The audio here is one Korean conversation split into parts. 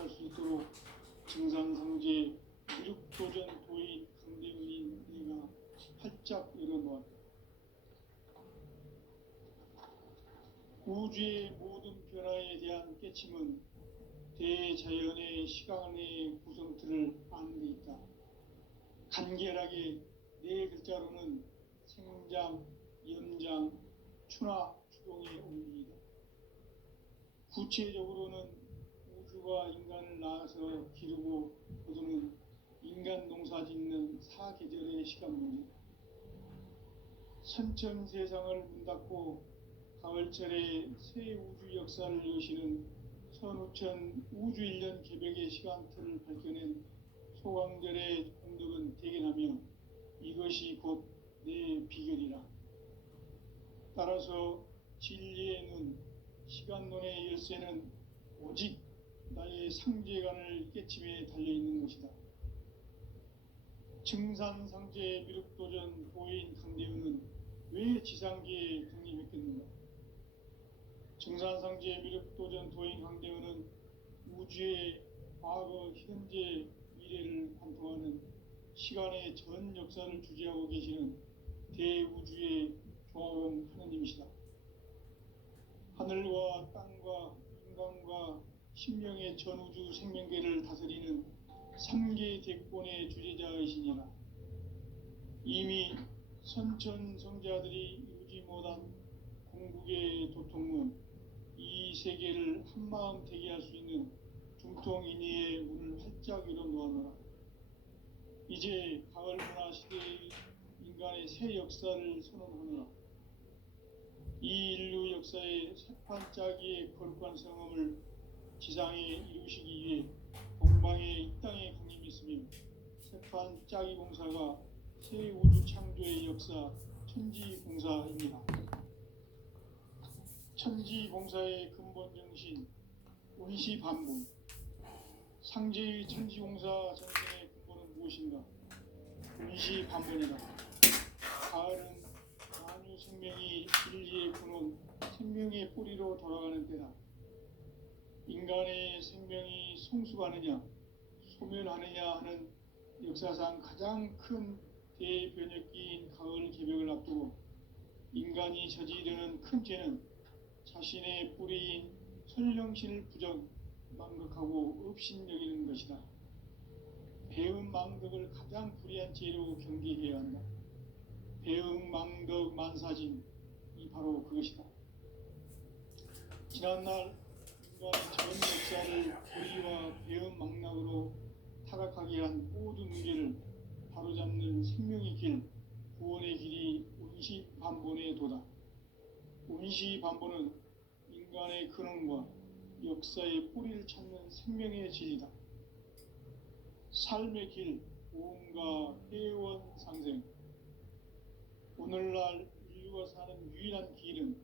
살아갈 수 있도록 증산상제 무력도전 도인 강대훈인 내가 활짝 열어놓았다. 우주의 모든 변화에 대한 깨침은 대자연의 시간의 구성틀을 아는 데 있다. 간결하게 네 글자로는 생장, 연장, 추나 추동의 원리이다. 구체적으로는 우주가 인간을 낳아서 기르고 거두는 인간 농사 짓는 사계절의 시간문이다. 선천 세상을 문 닫고 가을철에 새 우주 역사를 여시는 선우천 우주 1년 개벽의 시간틀을 밝혀낸 소강절의 공덕은 대견하며 이것이 곧 내 비결이라. 따라서 진리의 눈, 시간론의 열쇠는 오직 나의 상제관을 깨침에 달려있는 것이다. 증산상제 미륵도전 도인 강대훈은 왜 지상계에 독립했겠는가? 증산상제 미륵도전 도인 강대훈은 우주의 과거, 현재, 미래를 관통하는 시간의 전 역사를 주재하고 계시는 대우주의 조화원 하느님이시다. 하늘과 땅과 인간과 신명의 전우주 생명계를 다스리는 3계 대권의 주재자이시니라. 이미 선천성자들이 이루지 못한 궁극의 도통문, 이 세계를 한마음 되게 할 수 있는 중통인의의 문을 활짝 열어놓아노라. 이제 가을 문화 시대의 인간의 새 역사를 선언하노라. 이 인류 역사의 새판짜기의 거룩한 성험을 지상에 이루시기 위해 동방의 이 땅에 강림했으며 새판짜기 공사가 새 우주 창조의 역사 천지공사입니다. 천지공사의 근본 정신 운시반분. 상제의 천지공사 정신의 근본은 무엇인가? 운시반분이다. 가을은 만유 생명이 진리의 근원, 생명의 뿌리로 돌아가는 때다. 인간의 생명이 성숙하느냐, 소멸하느냐 하는 역사상 가장 큰 대변혁기인 가을 개벽을 앞두고 인간이 저지르는 큰 죄는 자신의 뿌리인 설령신을 부정, 망극하고 업신여기는 것이다. 배음 망덕을 가장 불의한 죄로 경계해야 한다. 배음 망덕 만사진이 바로 그것이다. 지난날 인간의 전 역사를 불의와 배음 망락으로 타락하게 한 모든 문제를 바로잡는 생명의 길, 구원의 길이 운시반본의 도다. 운시반본은 인간의 근원과 역사의 뿌리를 찾는 생명의 진리다. 삶의 길, 오음과 회원 상생. 오늘날 인류가 사는 유일한 길은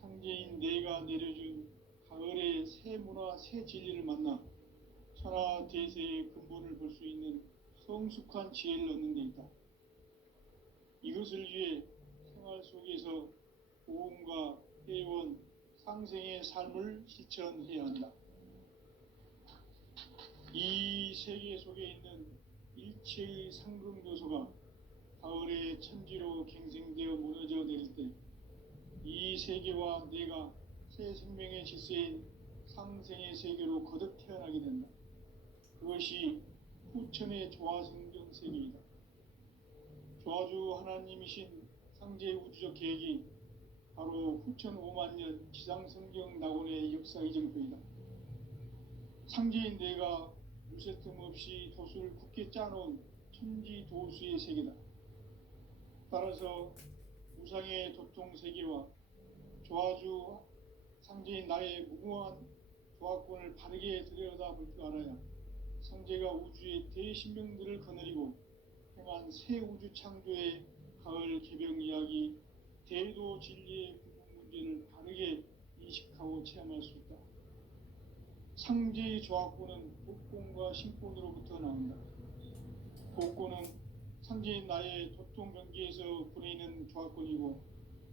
상제인 내가 내려준 가을의 새 문화, 새 진리를 만나 천하 대세의 근본을 볼 수 있는 성숙한 지혜를 얻는 데 있다. 이것을 위해 생활 속에서 오음과 회원, 상생의 삶을 실천해야 한다. 이 세계 속에 있는 일체의 상금 요소가 가을의 천지로 갱생되어 무너져 내릴 때 이 세계와 내가 새 생명의 질서인 상생의 세계로 거듭 태어나게 된다. 그것이 후천의 조화성경 세계이다. 조화주 하나님이신 상제의 우주적 계획이 바로 후천 5만 년 지상성경 낙원의 역사 이정표이다. 상제인 내가 무쇠틈 없이 도수를 굳게 짜놓은 천지도수의 세계다. 따라서 우상의 도통 세계와 조화주 상제인 나의 무궁한 조화권을 바르게 들여다볼 줄 알아야 상제가 우주의 대신명들을 거느리고 행한 새 우주 창조의 가을 개벽 이야기, 대도 진리의 구분 문제를 바르게 인식하고 체험할 수 있다. 상제의 조화권은 복권과 신권으로부터 나온다. 복권은 상제인 나의 도통 경계에서 보내는 조화권이고,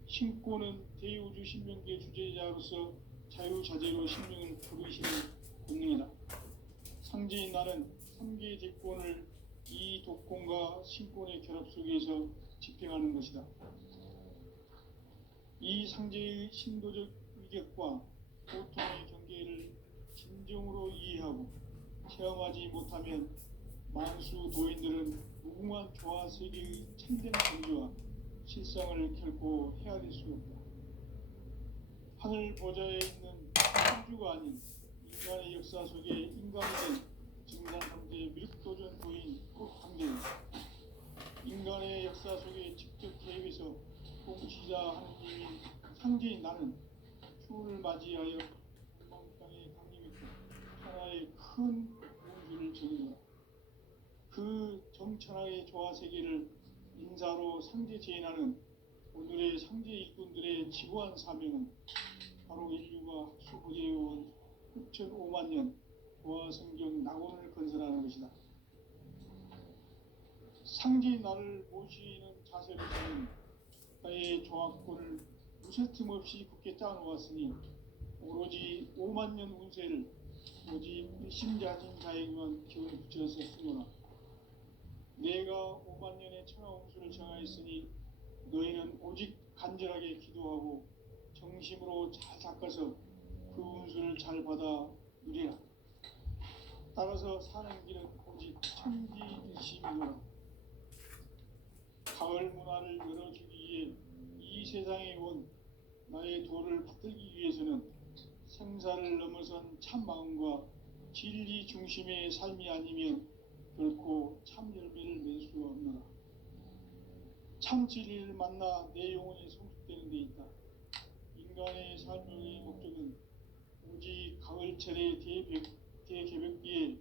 신권은 대우주 신명계 주제자로서 자유자재로 신명을 부르시는 본능이다. 나는 3개 대권을 이 독권과 신권의 결합 속에서 집행하는 것이다. 이 상제의 신도적 위격과 고통의 경계를 진정으로 이해하고 체험하지 못하면 만수 도인들은 무궁한 조화 세계의 참된 경지와 실상을 결코 헤아릴 수 없다. 하늘 보좌에 있는 천주가 아닌 인간의 역사 속에 인간이 된 증산상제 미륵도전 도인 꼭한대요. 인간의 역사 속에 직접 개입해서 통치자 하느님인 상제인 나는 추운을 맞이하여 한방 땅에 강림했고 천하의 큰 우주를 정의하라. 그 정천하의 조화 세계를 인사로 상제 제인하는 오늘의 상제 일꾼들의 지구한 사명은 바로 인류가 학수고대해온 흡천 5만 년 조화 성경 낙원을 건설하는 것이다. 상제인 나를 모시는 자세로서는 나의 조화권을 무쇠틈 없이 굳게 짜놓았으니 오로지 5만 년 운세를 오직 일심자진 자에게만 기운을 붙여서 쓰노라. 내가 5만 년의 천하 운수를 정하였으니 너희는 오직 간절하게 기도하고 정심으로 잘 닦아서 그 운수를 잘 받아 누리라. 따라서 사는 길은 오직 천지일심이노라. 가을 문화를 열어주기 위해 이 세상에 온 나의 도를 받들기 위해서는 생사를 넘어선 참마음과 진리 중심의 삶이 아니면 결코 참 열매를 맺을 수 없노라. 참 진리를 만나 내 영혼이 성숙되는 데 있다. 인간의 삶의 목적은 오직 가을철의 대개벽기에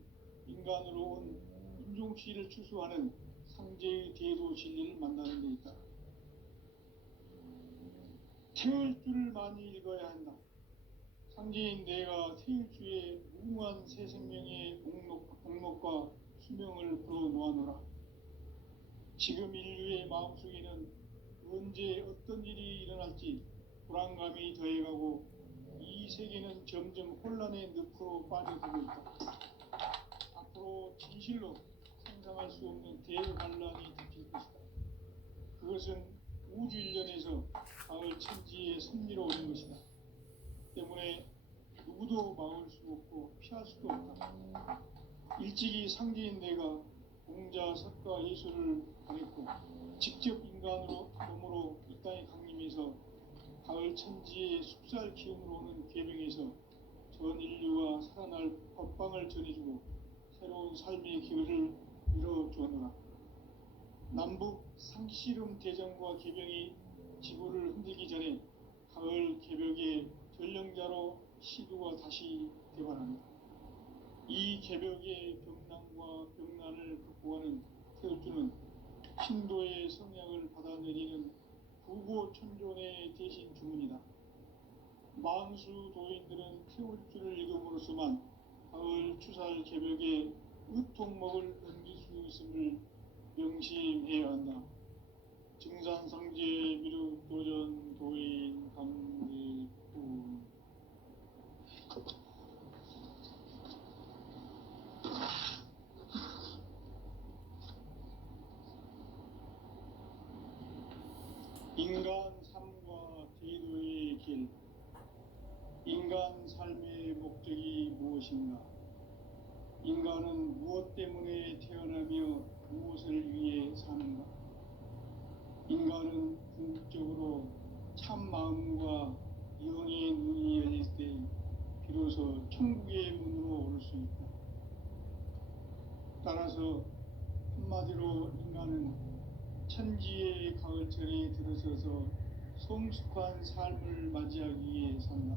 인간으로 온 인종시를 추수하는 상제의 대도 진리를 만나는 데 있다. 태울 줄을 많이 읽어야 한다. 상제인 내가 태울 주의 무궁한 새 생명의 목록과 수명을 불어놓아노라. 지금 인류의 마음속에는 언제 어떤 일이 일어날지 불안감이 더해가고 이 세계는 점점 혼란의 늪으로 빠져들고 있다. 앞으로 진실로 상상할 수 없는 대환란이 닥칠 것이다. 그것은 우주 일련에서 가을 천지의 섭리로 오는 것이다. 때문에 누구도 막을 수 없고 피할 수도 없다. 일찍이 상제인 내가 공자, 석가, 예술을 보냈고 직접 인간으로 몸으로 이 땅에 강림해서 가을 천지의 숲살 기운으로 오는 계명에서 전 인류가 살아날 법방을 전해주고 새로운 삶의 길을 이뤄주었노라. 남북 상씨름 대전과 개병이 지구를 흔들기 전에 가을 개벽의 전령자로 시두가 다시 대발합니다. 이 개벽의 병난과 병난을 극복하는 태울주는 신도의 성약을 받아내리는 부고천존의 대신 주문이다. 만수 도인들은 태울주를 읽음으로써만 가을 추살 개벽의 의통목을 넘길 수 있음을 명심해야 한다. 증산상제 미륵도전 도인 강제구 인간 삶과 대도의 길. 인간 삶의 목적이 무엇인가? 인간은 무엇 때문에 태어나며 무엇을 위해 사는가? 인간은 궁극적으로 참 마음과 영의 눈이 열릴 때 비로소 천국의 문으로 오를 수 있다. 따라서 한마디로 인간은 천지의 가을철에 들어서서 성숙한 삶을 맞이하기 위해 산다.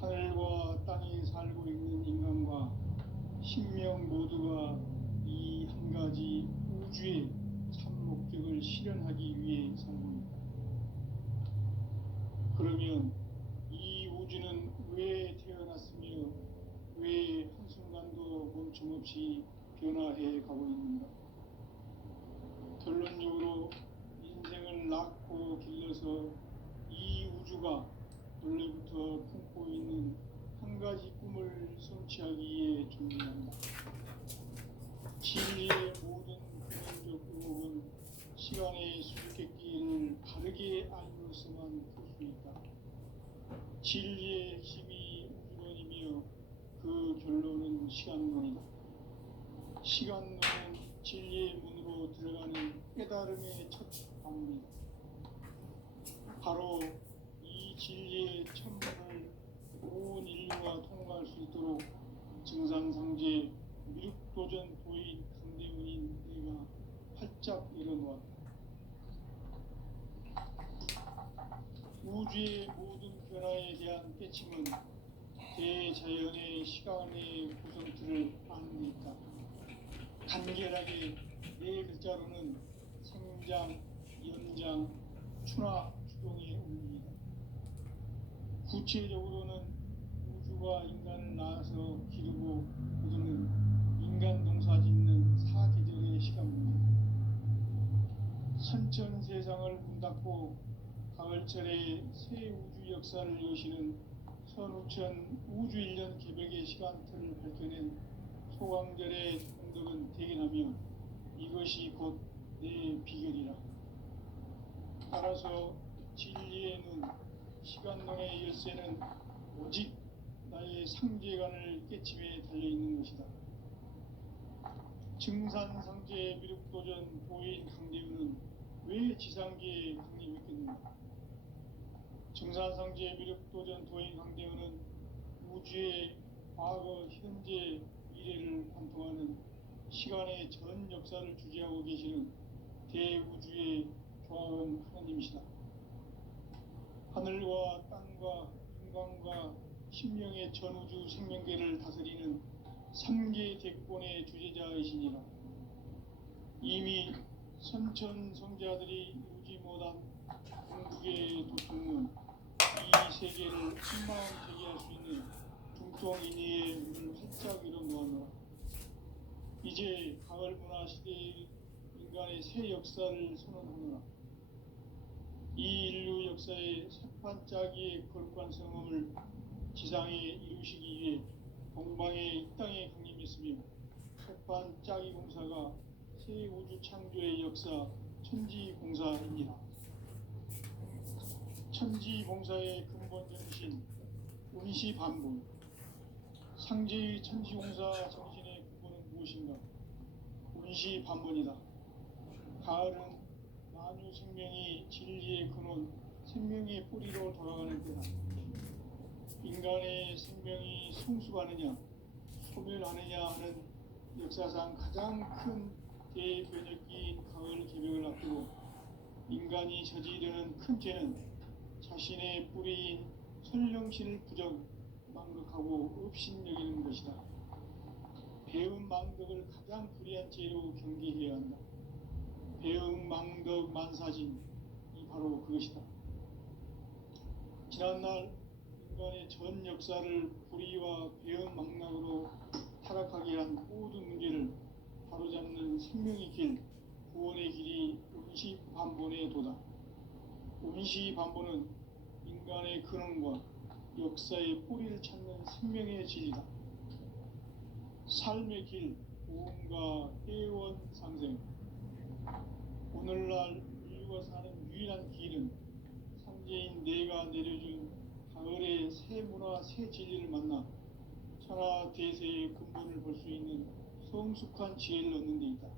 하늘과 땅에 살고 있는 인간과 신명 모두가 이 한 가지 우주의 참 목적을 실현하기 위해 살고 있다. 그러면 이 우주는 왜 태어났으며 왜 한순간도 멈춤없이 변화해 가고 있는가? 결론적으로 인생을 낳고 길러서 이 우주가 원래부터 품고 있는 한 가지 꿈을 성취하기 위해 존재한다. 진리의 모든 근원적 의혹은 시간의 수수께끼를 바르게 알고서만 풀 수 있다. 진리의 핵심이 우주론이며 그 결론은 시간론이다. 시간론은 진리의 문으로 들어가는 깨달음의 첫 방문이다. 바로 이 진리의 천문을 온 인류가 통과할 수 있도록 증산상제 미륵도전 도인 강대문인 내가 활짝 열어놓았다. 우주의 모든 변화에 대한 깨침은 대자연의 시간의 구성틀을 아는 데 있다. 간결하게 네 글자로는 생장, 연장, 추나 추동의 원리이다. 구체적으로는 우주가 인간을 낳아서 기르고 거두는 인간 농사 짓는 사계절의 시간입니다. 선천 세상을 문 닫고 가을철에 새 우주 역사를 여시는 선우천 우주 1년 개벽의 시간틀을 밝혀낸 소강절의 공덕은 대견하며 이것이 곧 내 비결이라. 따라서 진리의 눈, 시간론의 열쇠는 오직 나의 상제관을 깨침에 달려있는 것이다. 증산상제 미륵도전 도인 강대우는 왜 지상계에 강림했겠는가? 증산상제 미륵도전 도인 강대우는 우주의 과거, 현재, 미래를 관통하는 시간의 전 역사를 주재하고 계시는 대우주의 조화원 하나님이시다. 하늘과 땅과 인간과 신명의 전우주 생명계를 다스리는 3계 대권의 주제자이시니라. 이미 선천성자들이 이루지 못한 궁극의 도통은 이 세계를 한마음 제기할 수 있는 중통인의의 문을 활짝 열어놓았노라. 이제 가을 문화 시대의 인간의 새 역사를 선언하노라. 이 인류 역사의 새판짜기의 거룩한 성험을 지상에 이루시기 위해 동방의 이 땅에 강림했으며 새판짜기 공사가 새 우주 창조의 역사 천지공사입니다. 천지공사의 근본 정신 운시반본. 상제의 천지공사 정신의 근본은 무엇인가? 운시반본이다. 가을은 만유 생명이 진리의 근원, 생명의 뿌리로 돌아가는 때다. 인간의 생명이 성숙하느냐, 소멸하느냐 하는 역사상 가장 큰 대변혁기인 가을 개벽을 앞두고 인간이 저지르는 큰 죄는 자신의 뿌리인 설령신을 부정, 망극하고 업신여기는 것이다. 배움 망덕을 가장 불의한 죄로 경계해야 한다. 배움 망덕 만사진이 바로 그것이다. 지난날 인간의 전 역사를 불의와 배움 망락으로 타락하게 한 모든 문제를 바로잡는 생명의 길, 구원의 길이 운시반본의 도다. 운시반본은 인간의 근원과 역사의 뿌리를 찾는 생명의 진리다. 삶의 길, 고음과 회원 상생. 오늘날 인류가 사는 유일한 길은 상제인 내가 내려준 가을의 새 문화, 새 진리를 만나 천하 대세의 근본을 볼 수 있는 성숙한 지혜를 얻는 데 있다.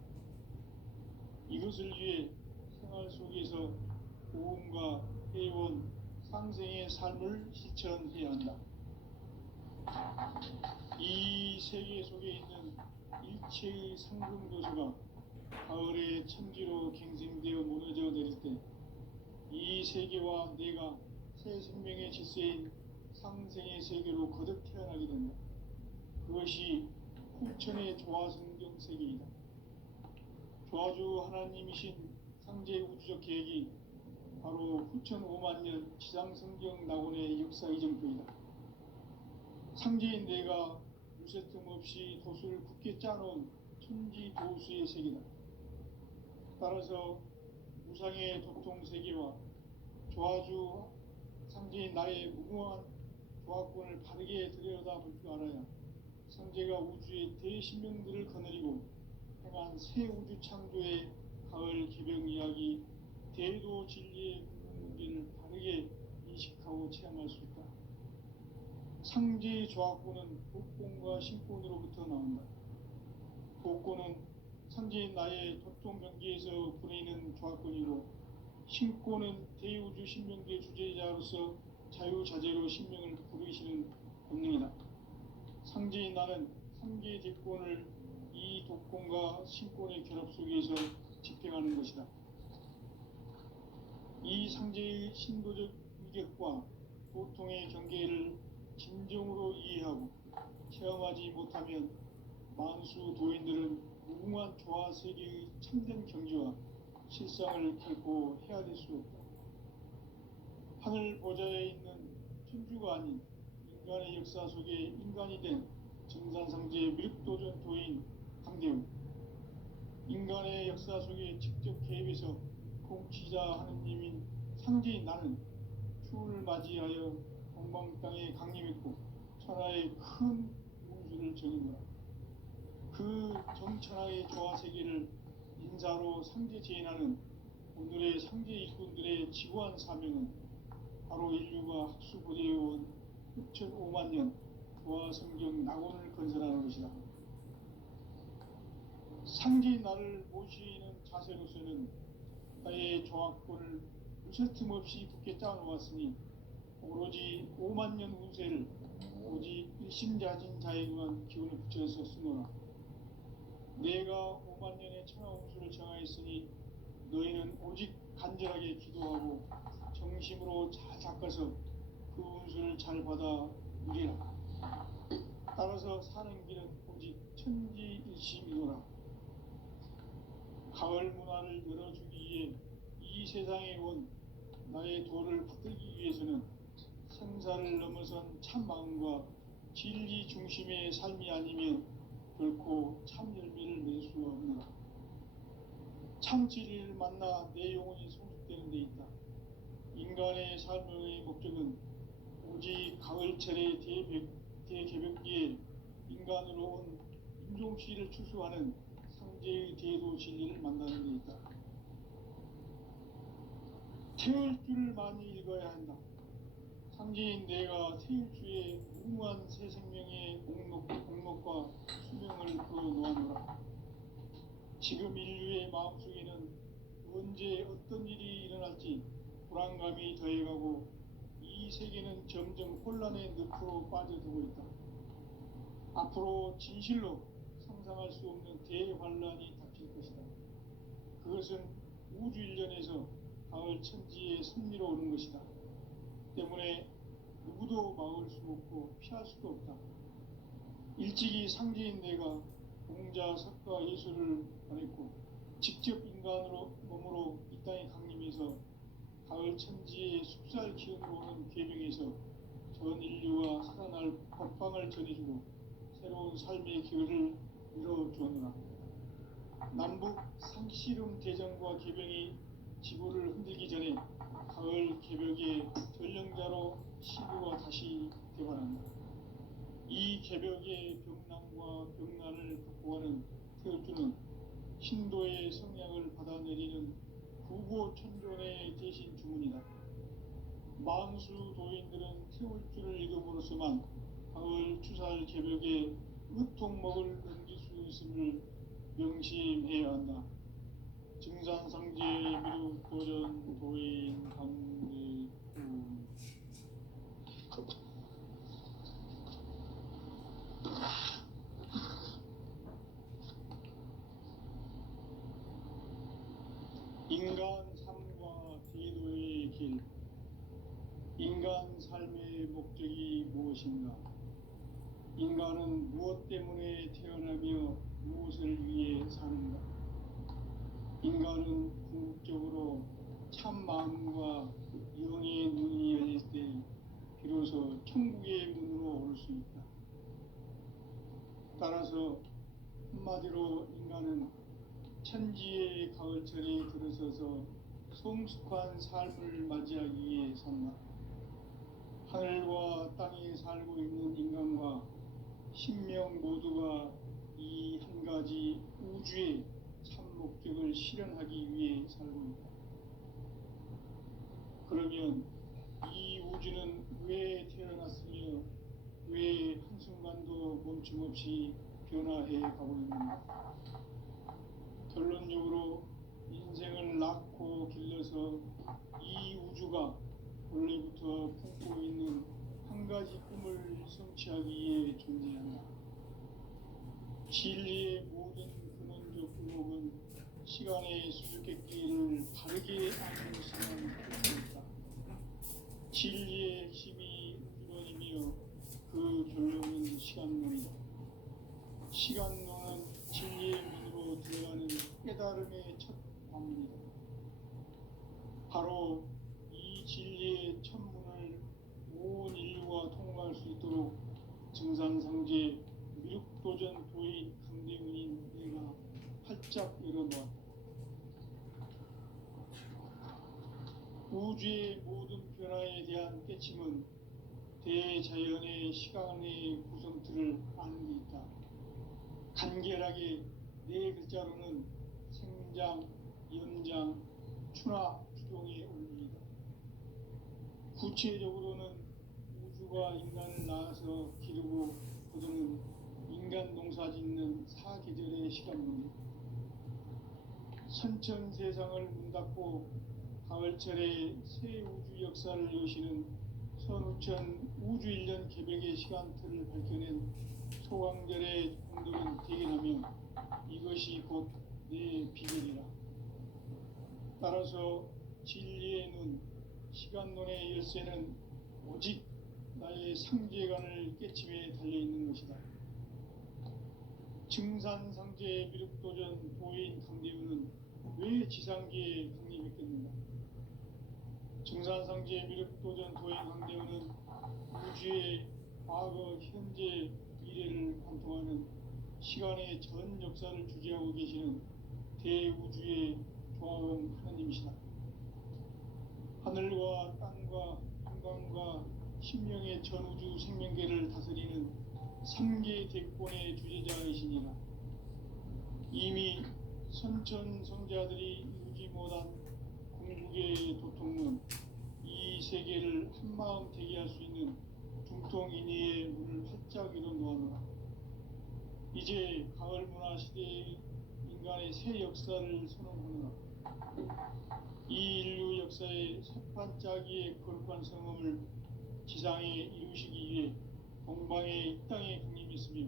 이것을 위해 생활 속에서 고음과 회원, 상생의 삶을 실천해야 한다. 이 세계 속에 있는 일체의 상승도시가 가을의 천지로 갱생되어 무너져 내릴 때 이 세계와 내가 새 생명의 질서인 상생의 세계로 거듭 태어나게 된다. 그것이 후천의 조화성경 세계이다. 조화주 하나님이신 상제 우주적 계획이 바로 후천 5만년 지상성경 낙원의 역사 이정표이다. 상제인 내가 무쇠틈 없이 도수를 굳게 짜놓은 천지 도수의 세계다. 따라서 무상의 도통 세계와 조화주 상제인 나의 무궁한 조화권을 바르게 들여다볼 줄 알아야 상제가 우주의 대신명들을 거느리고 통한 새 우주 창조의 가을 개벽 이야기, 대도 진리의 문제를 바르게 인식하고 체험할 수 있다. 상제의 조합구는 복권과 신권으로부터 나온다. 복권은 상제인 나의 도통 경계에서 부리는 조합권이고, 신권은 대우주 신명계 주제자로서 자유자재로 신명을 부르시는 본능이다. 상제인 나는 3개의 대권을 이 독권과 신권의 결합 속에서 집행하는 것이다. 이 상제의 신도적 위격과 보통의 경계를 진정으로 이해하고 체험하지 못하면 만수 도인들은 무궁한 조화 세계의 참된 경지와 실상을 결코 헤아릴 수 없다. 하늘 보좌에 있는 천주가 아닌 인간의 역사 속에 인간이 된 정산상제의 밀도전 도인 강대우, 인간의 역사 속에 직접 개입해서 공치자 하느님인 상제인 나는 추운을 맞이하여 동방 땅에 강림했고 천하의 큰 운수를 정인노라. 그 정천하의 조화 세계를 인사로 상제 제인하는 오늘의 상제 일꾼들의 지구한 사명은 바로 인류가 학수고대해온 흡천 5만 년 조화 성경 낙원을 건설하는 것이다. 상제인 나를 모시는 자세로서는 나의 조합권을 무슨 틈 없이 굳게 짜놓았으니 오로지 5만 년 운세를 오직 일심자진 자에게만 기운을 붙여서 쓰노라. 내가 5만 년의 천하 운수를 정하였으니 너희는 오직 간절하게 기도하고 정심으로 잘 닦아서 그 운수를 잘 받아 누리라. 따라서 사는 길은 오직 천지일심이노라. 가을 문화를 열어주기 위해 이 세상에 온 나의 도를 붙들기 위해서는 생사를 넘어선 참 마음과 진리 중심의 삶이 아니면 결코 참 열매를 맺을 수가 없노라. 참 진리를 만나 내 영혼이 성숙되는 데 있다. 인간의 삶의 목적은 오직 가을철의 대개벽기에 인간으로 온 인종시를 추수하는 상제의 대도 진리를 만나는 데 있다. 태일주를 많이 읽어야 한다. 상제인 내가 태일주의 무궁한 새 생명의 목록과 수명을 그어놓아노라. 지금 인류의 마음속에는 언제 어떤 일이 일어날지 불안감이 더해가고 이 세계는 점점 혼란의 늪으로 빠져들고 있다. 앞으로 진실로 상상할 수 없는 대환란이 닥칠 것이다. 그것은 우주 일련에서 가을 천지에 승리로 오는 것이다. 때문에 누구도 막을 수 없고 피할 수도 없다. 일찍이 상제인 내가 공자, 석가, 예수를 보냈고 직접 인간으로 몸으로 이 땅에 강림해서 가을 천지의 숲살 기운으로 오는 계명에서 전 인류와 살아날 법방을 전해주고 새로운 삶의 기회를 열어주었노라. 남북 상씨름 대전과 개병이 지구를 흔들기 전에 가을 개벽의 전령자로 시구가 다시 되관한다. 이 개벽의 병난과 병난을 극복하는 태울주는 신도의 성량을 받아내리는 구고천존의 대신 주문이다. 만수 도인들은 태울주를 읽음으로써만 가을 추살 개벽에 의통목을 넘길 수 있음을 명심해야 한다. 증산상제 미륵 도전 도인 강대군. 인간 삶과 대도의 길. 인간 삶의 목적이 무엇인가? 인간은 무엇 때문에 태어나며 무엇을 위해 사는가? 인간은 궁극적으로 참 마음과 영의 눈이 열릴 때 비로소 천국의 문으로 올 수 있다. 따라서 한마디로 인간은 천지의 가을철에 들어서서 성숙한 삶을 맞이하기 위해 산다. 하늘과 땅에 살고 있는 인간과 신명 모두가 이 한 가지 우주의 참 목적을 실현하기 위해 살고 있다. 그러면 이 우주는 왜 태어났으며 왜 한순간도 멈춤없이 변화해 가고 있는가? 결론적으로 인생을 낳고 길러서 이 우주가 원래부터 품고 있는 한 가지 꿈을 성취하기 위해 존재한다. 진리의 모든 근원적 의혹은 시간의 수수께끼를 바르게 아는 것이만 있다. 진리의 핵심이 우주론이며 그 결론은 시간론이다. 시간론은 진리의 문으로 들어가는 깨달음의 첫 방문이다. 바로 이 진리의 첫 문을 온 인류가 통과할 수 있도록 증산상제 미륵도전 도인 강대문인 내가 활짝 열어놓았다. 우주의 모든 변화에 대한 깨침은 대자연의 시간의 구성틀을 아는 데 있다. 간결하게 네 글자로는 생장, 연장, 추나 추동의 원리이다. 구체적으로는 우주가 인간을 낳아서 기르고 거두는 인간 농사 짓는 사계절의 시간론이다. 선천 세상을 문 닫고 가을철에 새 우주 역사를 여시는 선우천 우주 1년 개백의 시간틀을 밝혀낸 소강절의 공덕은 대견하며 이것이 곧 내 비결이라. 따라서 진리의 눈, 시간론의 열쇠는 오직 나의 상제관을 깨침에 달려있는 것이다. 증산상제 미륵도전 도인 강대우는 왜 지상계에 강림했겠는가? 증산상제 미륵도전 도인 강대우는 우주의 과거, 현재, 미래를 관통하는 시간의 전 역사를 주재하고 계시는 대우주의 조화원 하나님이시다. 하늘과 땅과 인간과 신명의 전우주 생명계를 다스리는 3계 대권의 주제자이시니라. 이미 선천 성자들이 이루지 못한 궁극의 도통문, 이 세계를 한마음 되게 할 수 있는 중통인의의 문을 활짝 열어 놓아노라. 이제 가을 문화 시대의 인간의 새 역사를 선언하노라. 이 인류 역사의 새판짜기의 거룩한 성음을 지상에 이루시기 위해 동방의 이 땅에 강림했으며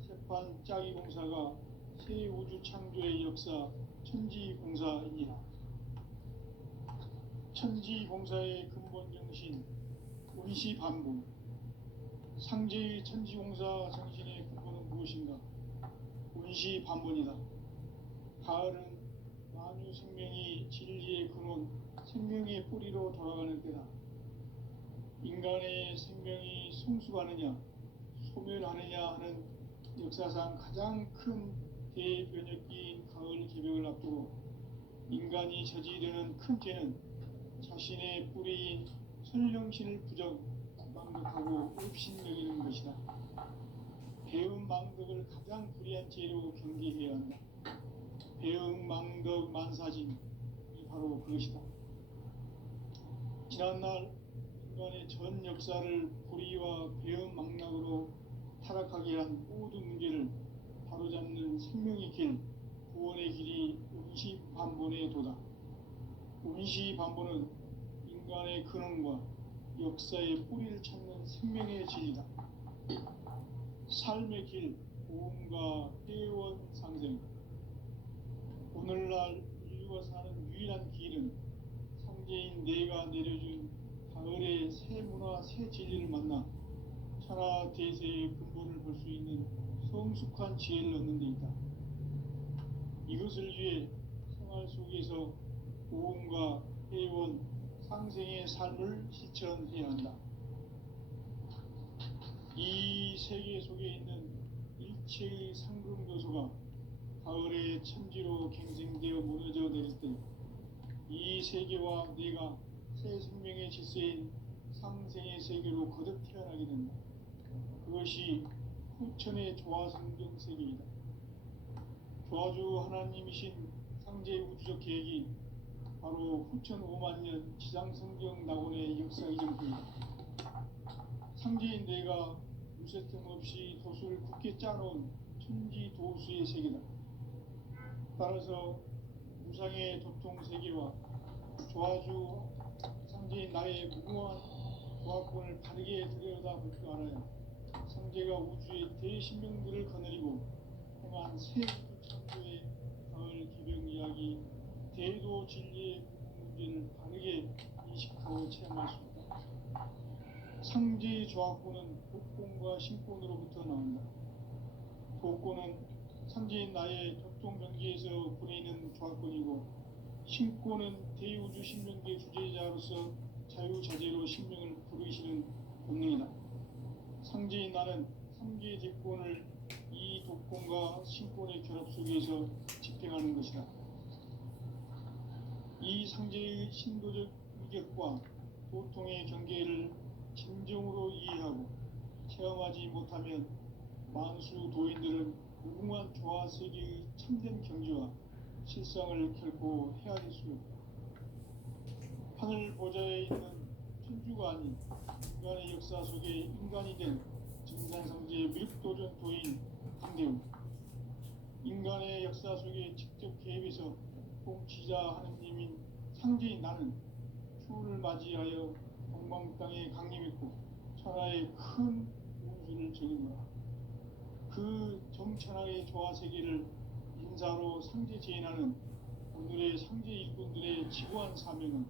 새판짜기 공사가 새 우주 창조의 역사 천지공사이니라. 천지공사의 근본 정신 운시반복. 상제의 천지공사 정신의 근본은 무엇인가? 운시반본이다. 가을은 만유 생명이 진리의 근원, 생명의 뿌리로 돌아가는 때다. 인간의 생명이 성숙하느냐, 소멸하느냐 하는 역사상 가장 큰 대변혁기인 가을 개벽을 앞두고 인간이 저지르는 큰 죄는 자신의 뿌리인 설령신을 부정, 망덕하고 업신여기는 것이다. 배음 망덕을 가장 불의한 죄로 경계해야 한다. 배음 망덕 만사진이 바로 그것이다. 지난날 인간의 전 역사를 불의와 배음 망락으로 타락하게 한 모든 문제를 바로잡는 생명의 길, 구원의 길이 운시반본의 도다. 운시반본은 인간의 근원과 역사의 뿌리를 찾는 생명의 진리다. 삶의 길, 고음과 회원 상생. 오늘날 인류가 사는 유일한 길은 상제인 내가 내려준 가을의 새 문화, 새 진리를 만나 천하 대세의 근본을 볼 수 있는 성숙한 지혜를 얻는 데 있다. 이것을 위해 생활 속에서 고음과 회원, 상생의 삶을 실천해야 한다. 이 세계 속에 있는 일체의 상금 요소가 가을의 천지로 갱생되어 무너져 내릴 때 이 세계와 내가 새 생명의 질서인 상생의 세계로 거듭 태어나게 된다. 그것이 후천의 조화성경 세계이다. 조화주 하나님이신 상제 우주적 계획이 바로 후천 5만 년 지상성경 낙원의 역사 이전입니다. 상제인 내가 무쇠틈 없이 도수를 굳게 짜놓은 천지 도수의 세계다. 따라서 무상의 도통 세계와 조화주 상제인 나의 무궁한 조합권을 바르게 들여다볼 줄 알아야 상제가 우주의 대신명들을 거느리고 행한 새 우주 창조의 가을 개벽 이야기 대도 진리의 문제를 바르게 인식하고 체험할 수 있다. 상제의 조합권은 독권과 신권으로부터 나온다. 독권은 상제인 나의 도통 경계에서 보내는 조합권이고, 신권은 대우주 신명계 주제자로서 자유자재로 신명을 부르시는 본능이다. 상제인 나는 3개의 대권을 이 독권과 신권의 결합 속에서 집행하는 것이다. 이 상제의 신도적 위격과 도통의 경계를 진정으로 이해하고 체험하지 못하면 만수 도인들은 무궁한 조화 세계의 참된 경지와 실상을 결코 헤아릴 수 없다. 하늘 보좌에 있는 천주가 아닌 인간의 역사 속에 인간이 된 증산상제의 미륵도전 도인 강대우, 인간의 역사 속에 직접 개입해서 통치자 하느님인 상제인 나는 추운을 맞이하여 동방 땅에 강림했고 천하의 큰 운수를 적인노라. 그 정천하의 조화 세계를 인사로 상제 제인하는 오늘의 상제 일꾼들의 지구한 사명은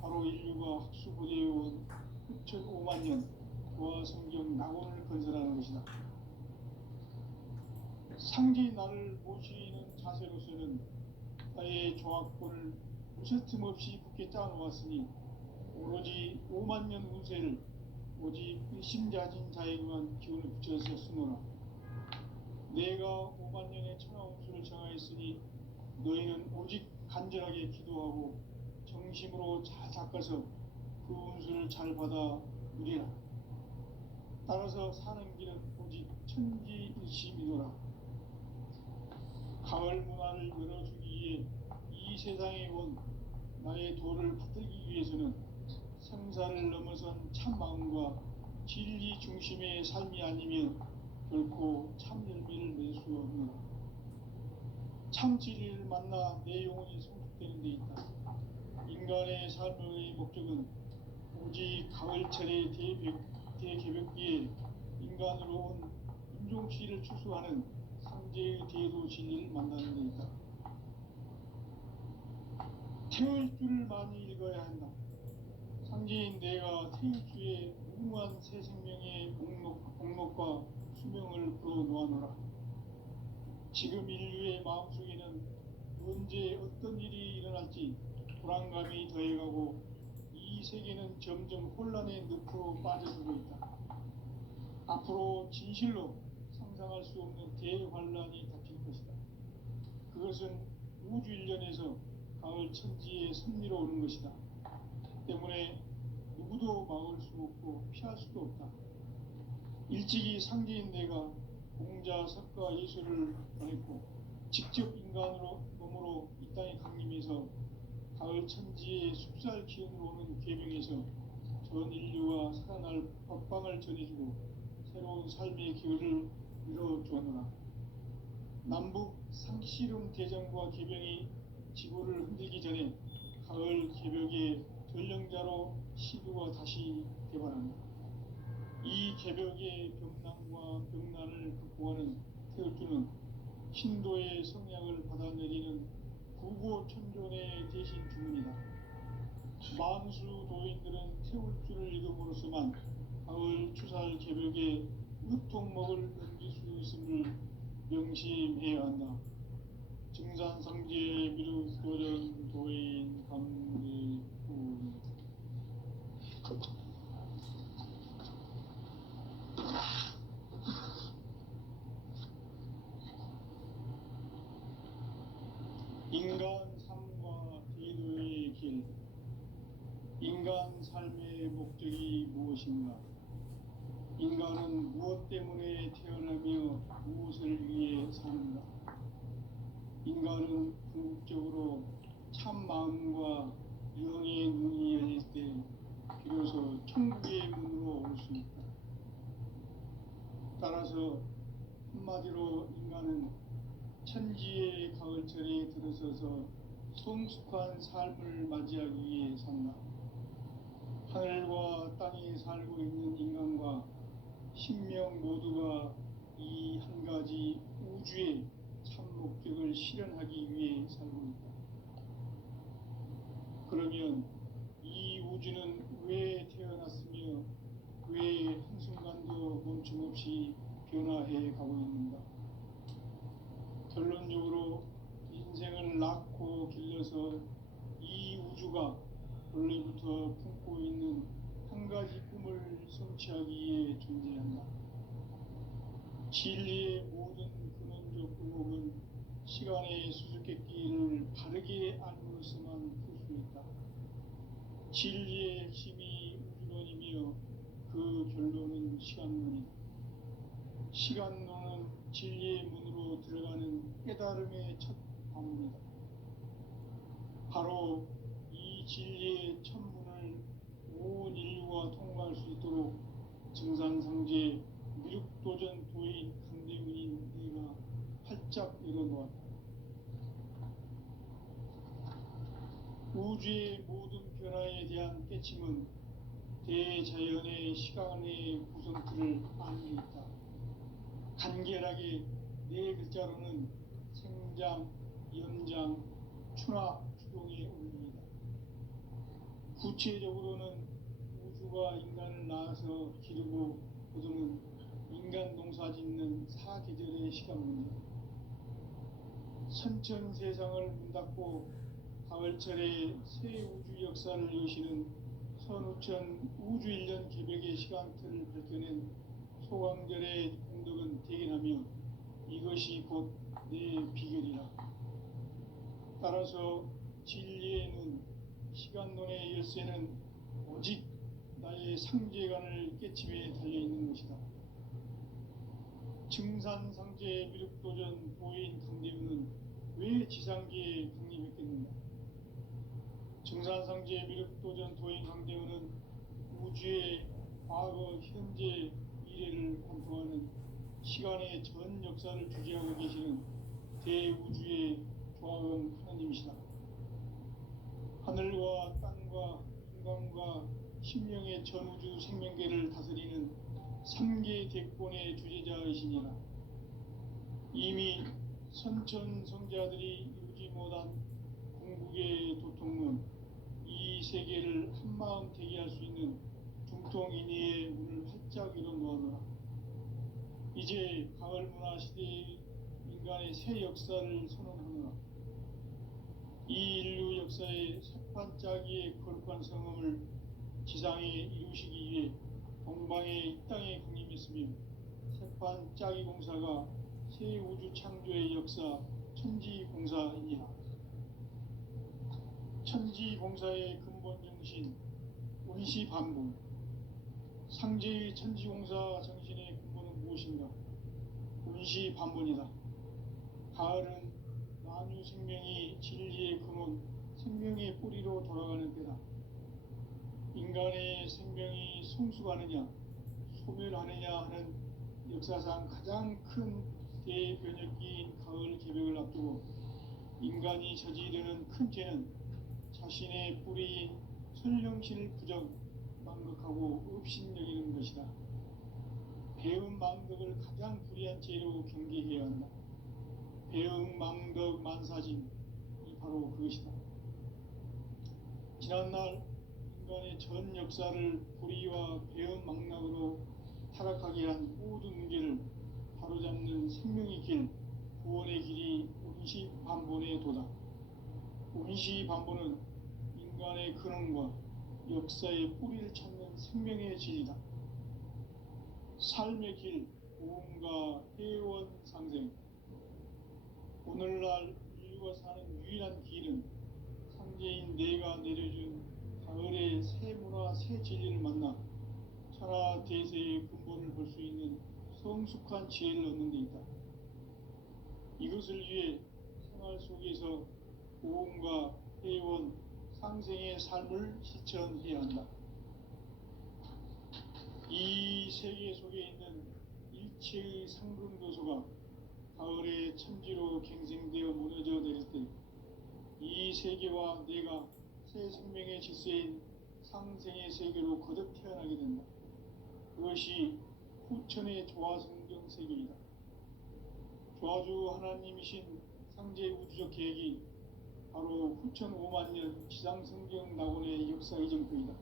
바로 인류가 학수고대해온 후천 5만 년 조화 성경 낙원을 건설하는 것이다. 상제인 나를 모시는 자세로서는 나의 조합권을 무쇠틈 없이 굳게 짜놓았으니 오로지 5만 년 운세를 오직 일심자진 자에게만 기운을 붙여서 쓰노라. 내가 5만 년의 천하 운수를 정하였으니 너희는 오직 간절하게 기도하고 정심으로 잘 닦아서 그 운수를 잘 받아 누리라. 따라서 사는 길은 오직 천지일심이노라. 가을 문화를 열어주기 위해 이 세상에 온 나의 도를 붙들기 위해서는 생사를 넘어선 참 마음과 진리 중심의 삶이 아니면 결코 참 열매를 맺을 수 없노라. 참 진리를 만나 내 영혼이 성숙되는 데 있다. 인간의 삶의 목적은 오직 가을철의 대개벽기에 인간으로 온 인종치를 추수하는 상제의 대도 진리를 만나는 데 있다. 태의 줄을 많이 읽어야 한다. 상제인 내가 태의 주의 무궁한 새 생명의 목록과 수명을 풀어놓아노라. 지금 인류의 마음속에는 언제 어떤 일이 일어날지 불안감이 더해가고 이 세계는 점점 혼란의 늪으로 빠져들고 있다. 앞으로 진실로 상상할 수 없는 대환란이 닥칠 것이다. 그것은 우주 일련에서 가을 천지에 선미로 오는 것이다. 때문에 누구도 막을 수 없고 피할 수도 없다. 일찍이 상제인 내가 공자, 석가, 예수를 보냈고 직접 인간으로 몸으로 이 땅에 강림해서 가을 천지의 숲살 기운으로 오는 계명에서 전 인류가 살아날 법방을 전해주고 새로운 삶의 기회를 이뤄주었노라. 남북 상씨름 대전과 계병이 지구를 흔들기 전에 가을 개벽의 전령자로 시두가 다시 개발한다. 이 개벽의 병난과 병난을 극복하는 태울주는 신도의 성향을 받아내리는 구고천존의 대신 주문이다. 만수 도인들은 태울주를 읽음으로써만 가을 추살 개벽의 으통목을 넘길 수 있음을 명심해야 한다. 증산상제 미륵도전 도인 강대훈. 인간 삶과 대도의 길. 인간 삶의 목적이 무엇인가? 인간은 무엇 때문에 태어나며 무엇을 위해 사는가? 한마디로 인간은 천지의 가을철에 들어서서 성숙한 삶을 맞이하기 위해 산다. 하늘과 땅에 살고 있는 인간과 신명 모두가 이 한 가지 우주의 참 목적을 실현하기 위해 살고 있다. 그러면 이 우주는 왜 태어났으며 왜 한순간도 멈춤없이 변화해 가고 있는가? 결론적으로 인생을 낳고 길러서 이 우주가 원래부터 품고 있는 한 가지 꿈을 성취하기 위해 존재한다. 진리의 모든 근원적 의목은 시간의 수수께끼를 바르게 알므로서만 풀 수 있다. 진리의 핵심이 우주론이며 그 결론은 시간론이다. 시간론은 진리의 문으로 들어가는 깨달음의 첫 방문이다. 바로 이 진리의 첫 문을 온 인류가 통과할 수 있도록 증산상제 미륵도전 도인 강대문인 네가 활짝 열어놓았다. 우주의 모든 변화에 대한 깨침은 대자연의 시간의 구성틀을 안고 있다. 간결하게 네 글자로는 생장, 연장, 추나 추동의 원리이다. 구체적으로는 우주가 인간을 낳아서 기르고 거두는 인간 농사 짓는 사계절의 시간 문제, 선천 세상을 문 닫고 가을철에 새 우주 역사를 여시는 선우천 우주 1년 개벽의 시간틀을 밝혀낸 소강절의 공덕은 대견하며 이것이 곧 내 비결이라. 따라서 진리의 눈, 시간론의 열쇠는 오직 나의 상제관을 깨침에 달려있는 것이다. 증산상제 미륵도전 도인 강대문은 왜 지상계에 강림했겠는가? 증산상제 미륵도전 도인 강대문은 우주의 과거, 현재, 미래를 관통하는 시간의 전 역사를 주재하고 계시는 대우주의 조화음 하나님이시다. 하늘과 땅과 인간과 신명의 전우주 생명계를 다스리는 3계 대권의 주재자이시니라. 이미 선천성자들이 이루지 못한 궁극의 도통문, 이 세계를 한마음 되게 할 수 있는 중통인의의 문을 활짝 열어놓아노라. 이제 가을 문화 시대의 인간의 새 역사를 선언하노라. 이 인류 역사의 새판짜기의 거룩한 성음을 지상에 이루시기 위해 동방에 이 땅에 강림했으며 새판짜기 공사가 새 우주 창조의 역사 천지공사이니라. 천지공사의 근본 정신 운시반분, 상제의 천지공사 정신의 근본은 무엇인가? 운시반분이다. 가을은 만유 생명이 진리의 근원, 생명의 뿌리로 돌아가는 때다. 인간의 생명이 성숙하느냐, 소멸하느냐 하는 역사상 가장 큰 대변혁기인 가을 개벽을 앞두고 인간이 저지르는 큰 죄는 자신의 뿌리인 설령신을 부정, 망극하고 업신여기는 것이다. 배음 망덕을 가장 불의한 죄로 경계해야 한다. 배음 망덕 만사진이 바로 그것이다. 지난날 인간의 전 역사를 불의와 배음 망락으로 타락하게 한 모든 문제를 바로잡는 생명의 길, 구원의 길이 운시반본의 도다. 운시반본은 인간의 근원과 역사의 뿌리를 찾는 생명의 질이다. 삶의 길, 고음과 회원 상생. 오늘날 인류가 사는 유일한 길은 상제인 내가 내려준 가을의 새 문화, 새 진리를 만나 천하 대세의 근본을 볼 수 있는 성숙한 지혜를 얻는 데 있다. 이것을 위해 생활 속에서 고음과 회원, 상생의 삶을 실천해야 한다. 이 세계 속에 있는 일체의 상근교소가 천지로 갱생되어 무너져 내릴 때 이 세계와 내가 새 생명의 질서인 상생의 세계로 거듭 태어나게 된다. 그것이 후천의 조화성경 세계이다. 조화주 하나님이신 상제 우주적 계획이 바로 후천 5만 년 지상성경 낙원의 역사 이정표이다.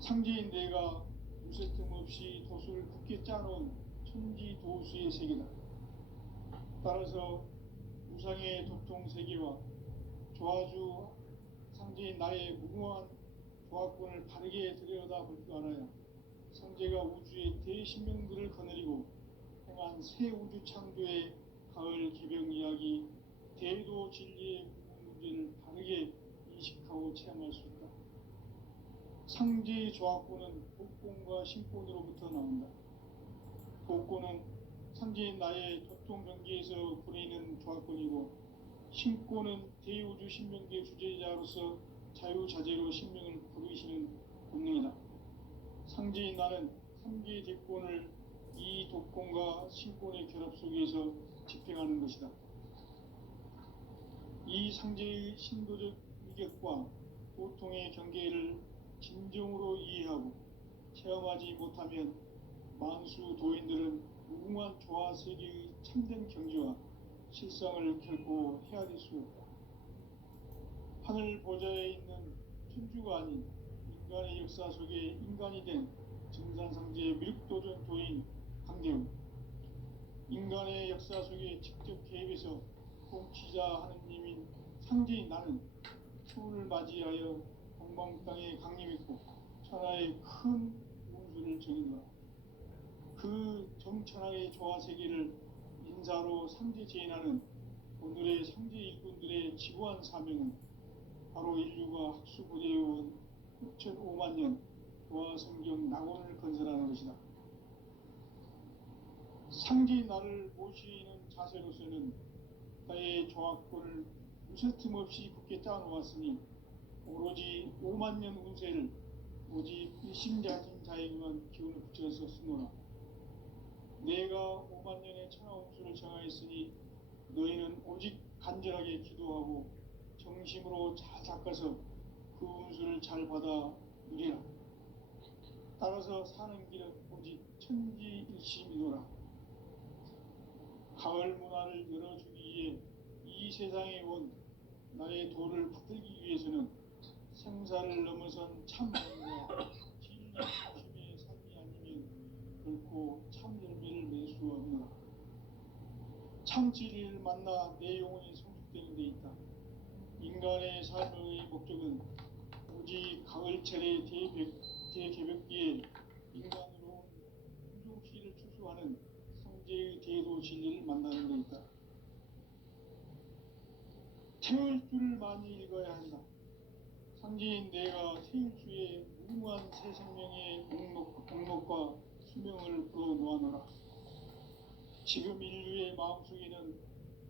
상제인 내가 무쇠틈 없이 도수를 굳게 짜놓은 천지 도수의 세계다. 따라서 우상의 도통 세계와 조화주 상제인 나의 무궁한 조화권을 바르게 들여다볼 줄 알아야 상제가 우주의 대신명들을 거느리고 행한 새 우주 창조의 가을 개병 이야기, 대도 진리의 문제를 바르게 인식하고 체험할 수 있다. 상제의 조화권은 복권과 신권으로부터 나온다. 복권은 상제인 나의 도통 경계에서 보내는 조화권이고, 신권은 대우주 신명계 주제자로서 자유자재로 신명을 부르시는 본능이다. 상제인 나는 3개의 대권을 이 독권과 신권의 결합 속에서 집행하는 것이다. 이 상제의 신도적 위격과 보통의 경계를 진정으로 이해하고 체험하지 못하면 만수 도인들은 무궁한 조화 세계의 참된 경지와 실상을 결코 헤아릴 수 없다. 하늘 보좌에 있는 천주가 아닌 인간의 역사 속에 인간이 된 증산상제의 미륵도전 도인 강대우, 인간의 역사 속에 직접 개입해서 통치자 하느님인 상제인 나는 추운을 맞이하여 동방땅에 강림했고 천하의 큰 운수를 정의노라. 그 정천하의 조화세계를 인사로 상제 제인하는 오늘의 상제 일꾼들의 지구한 사명은 바로 인류가 학수부대해온 6,5만 년 조화성경 낙원을 건설하는 것이다. 상제인 나를 모시는 자세로서는 나의 조화권을 무쇠틈 없이 굳게 짜놓았으니 오로지 5만 년 운세를 오직 일심자진 자에게만 기운을 붙여서 쓰노라. 내가 5만 년의 천하 운수를 정하였으니 너희는 오직 간절하게 기도하고 정심으로 잘 닦아서 그 운수를 잘 받아 누리라. 따라서 사는 길은 오직 천지일심이노라. 가을 문화를 열어주기 위해 이 세상에 온 나의 도를 붙들기 위해서는 생사를 넘어선 참만과 진리 중심의 삶이 아니면 결코 참 열매를 맺을 수 없노라. 참 진리를 만나 내 영혼이 성숙되는 데 있다. 인간의 삶의 목적은 오직 가을철의 대개벽기에 인간으로 운종시를 추수하는 상제의 대도 진리를 만나는 데 있다. 태울 줄을 많이 읽어야 한다. 상제인 내가 태울 주의 무궁한 새 생명의 목록과 수명을 불어놓아노라. 지금 인류의 마음속에는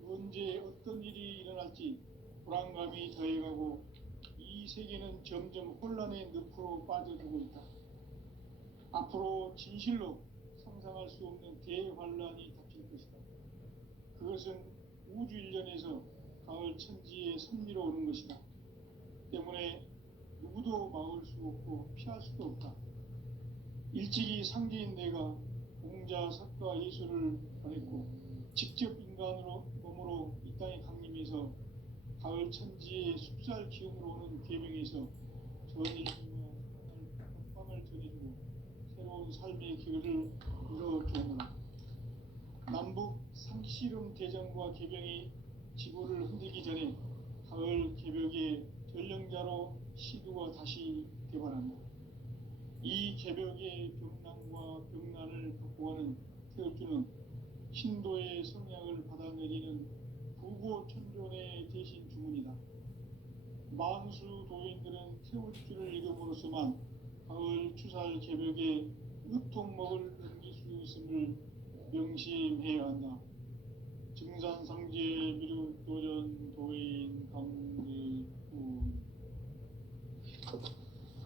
언제 어떤 일이 일어날지 불안감이 더해가고 이 세계는 점점 혼란의 늪으로 빠져들고 있다. 앞으로 진실로 상상할 수 없는 대환란이 닥칠 것이다. 그것은 우주 일련에서 가을 천지의 섭리로 오는 것이다. 때문에 누구도 막을 수 없고 피할 수도 없다. 일찍이 상제인 내가 공자, 석가, 예수를 보냈고 직접 인간으로 몸으로 이 땅에 강림해서 가을 천지의 숲살 기운으로 오는 계명에서 전 인류와 사랑을 전해주고 새로운 삶의 기회를 이뤄주노라. 남북 상씨름 대전과 개병이 지구를 흔들기 전에 가을 개벽의 전령자로 시두가 다시 개발한다. 이 개벽의 병난과 병난을 극복하는 태울주는 신도의 성향을 받아내리는 부고천존의 대신 주문이다. 만수 도인들은 태울주를 읽음으로써만 가을 추살 개벽의 으통목을 넘길 수 있음을 명심해야 한다. 증산상제 미륵도전 도인 강대훈